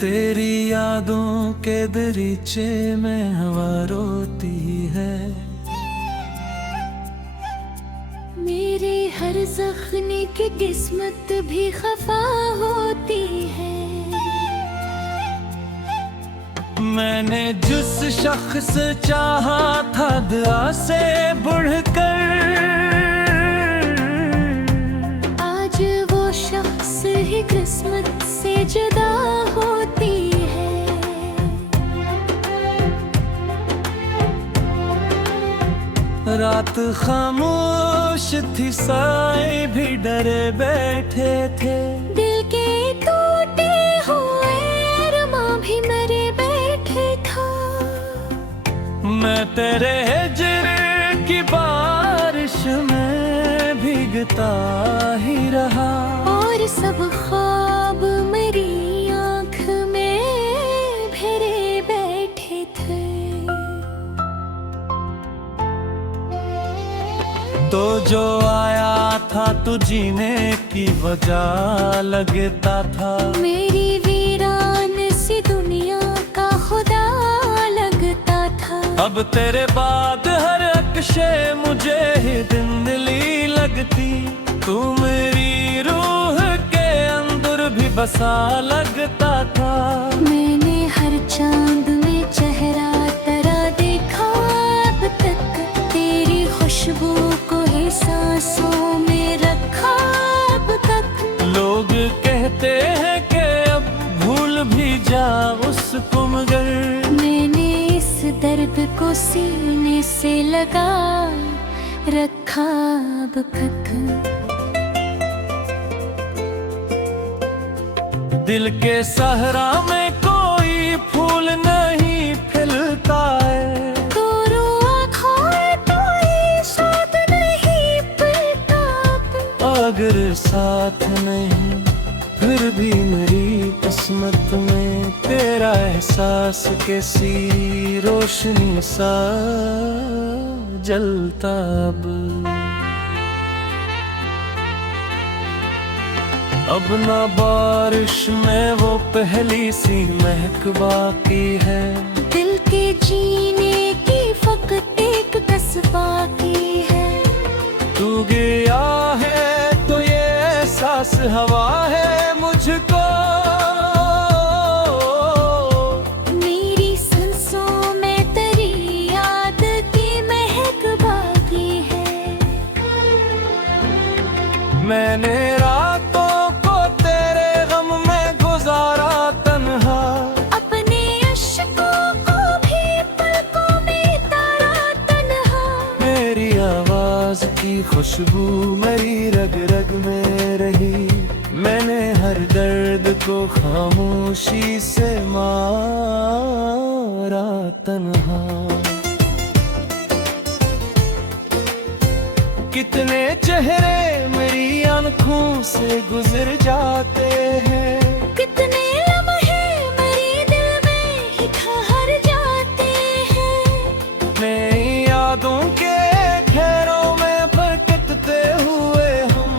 तेरी यादों के दरीचे में हवा रोती है। मेरे हर जख्म की किस्मत भी खफा होती है। मैंने जिस शख्स चाहा था दुआ से बढ़कर, आज वो शख्स ही किस्मत से जुदा होती है। रात खामोश थी, साए भी डरे बैठे थे। दिल के टूटे हुए अरमां भी मरे बैठे था। मैं तेरे हिज्र की बारिश में भीगता ही रहा, और सब ख्वाब मेरी आँख में भरे बैठे थे। तो जो आया था तू जीने की वजह लगता था। मेरी वीरान सी दुनिया का खुदा लगता था। अब तेरे बाद हर अक्शे मुझे ही धुंधली लगती। तू मेरी रूह के अंदर भी बसा लगता था। मैंने हर चांद में चेहरा तेरा देखा अब तक। तेरी खुशबू को ही सांसों में रखा अब तक। लोग कहते हैं कि अब भूल भी जा उसको, मगर मैंने इस दर्द को सीने से लगा रखा अब तक। दिल के सहरा में कोई फूल नहीं खिलता है। तो रुआ खोए तो ये साथ नहीं पिलता। अगर साथ नहीं फिर भी मेरी किस्मत में तेरा एहसास कैसी रोशनी सा जलता अब ना बारिश में वो पहली सी महक बाकी है। दिल के जीने की फकत एक कसबा की है। तू गया है तो ये एहसास हवा है मुझको। मेरी सांसों में तेरी याद की महक बाकी है। मैंने रातों को तेरे गम में गुजारा तन्हा। अपने अश्कों को भी पलकों में तारा तन्हा। मेरी आवाज की खुशबू मेरी रग रग में रही। मैंने हर दर्द को खामोशी से मारा तन्हा। कितने चेहरे मेरी आंखों से गुजर जाते हैं। कितने लम्हे मेरे दिल में ही ठहर जाते हैं। नई यादों के घेरों में भटकते हुए हम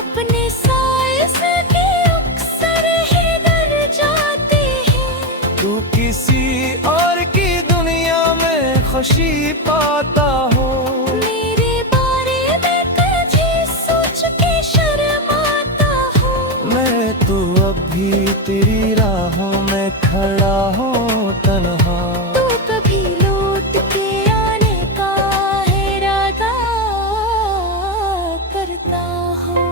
अपने साइज के अक्सर ही डर जाते हैं। तू किसी और की दुनिया में खुशी पाता हो। मेरे बारे में कभी सोच के शर्माता हो। मैं तो अब भी तेरी राहों में खड़ा हूँ तन्हा। तू कभी लौट के आने का इरादा करता हो।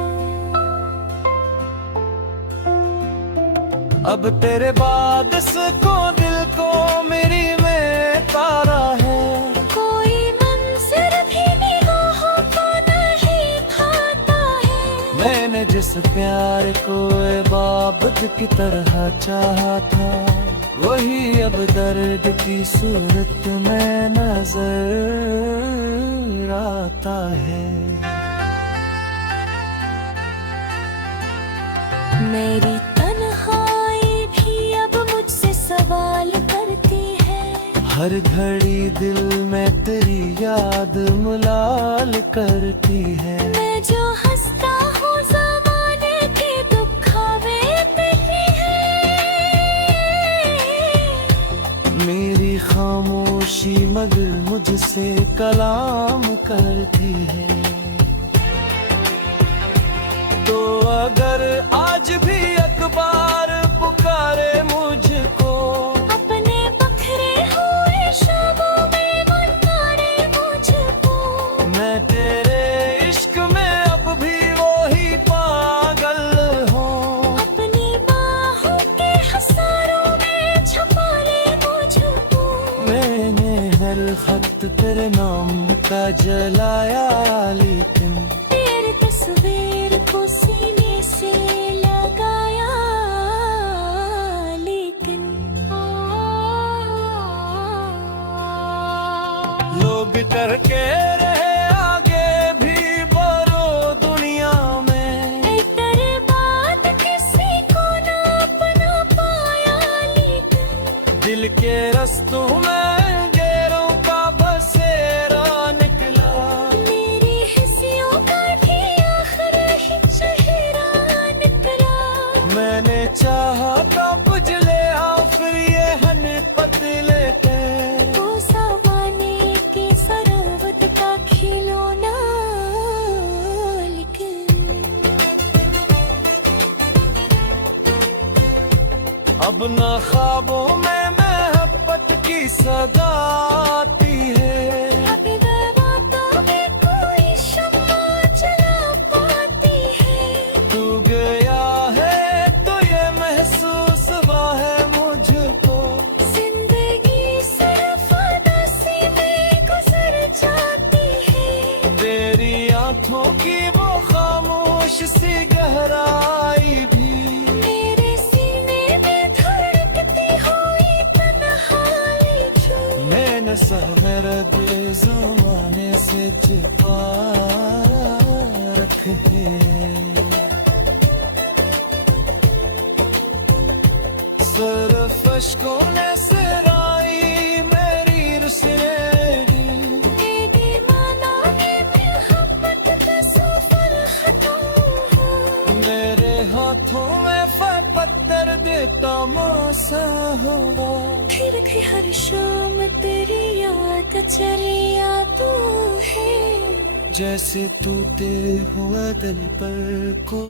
अब तेरे बाद इसको दिल को मेरी में तारा है। कोई मंजर भी निगाहों को नहीं भाता है। मैंने जिस प्यार को इबादत की तरह चाहा था, वही अब दर्द की सूरत में नजर आता है। मेरी तन्हाई भी अब मुझसे सवाल करती है। हर घड़ी दिल में तेरी याद मुलाल करती है। मैं जो हंसता हूँ ज़माने के दुख में तेरी है। कलाम करती है। तो अगर आज भी अखबार पुकारे मुझको, अपने बखरे हुए शबों में मनारे मुझको, मैं तेरे इश्क में अब भी वही पागल हूँ। अपनी बाहों के हसारों में छुपा ले मुझको। मैंने हर खत तेरे नाम का जलाया, लेकिन तेरी तस्वीर को सीने से लगाया, लेकिन लोग करके रहे आगे भी बरो दुनिया में। तेरे बात किसी को ना अपना पाया, लेकिन दिल के रस्तों में गैरों का बसेरा निकला। मेरी हिस्सियों का भी आखिर ही चेहरा निकला। मैंने चाहा था पुजले आओ फिर ये हने पतले के। वो सावाने के सरावत का खिलौना, लेकिन अब न ख्वाबों में मोहब्बत की सदा आती है। अब दरवाज़ों में कोई शम्मा जला पाती है। तू गया है तो ये महसूस हुआ है मुझको। जिंदगी सिर्फ उदासी में गुजर जाती है। तेरी आंखों की वो खामोश सी गहराई भी मेरे सीने में धड़कती हुई तन्हाई जो मैंने मेरा दिल ज़माने से छिपा रखे है। सिर्फ अश्कों ने सिराई मेरी रुसनेगी। ये दीवाना ये मोहब्बत का सफर खत्म हो। मेरे हाथों में पत्थर देता मौसा हुआ। फिर भी हर शाम तेरी याद चलिया तू है। जैसे टूटे हुए दिल पर को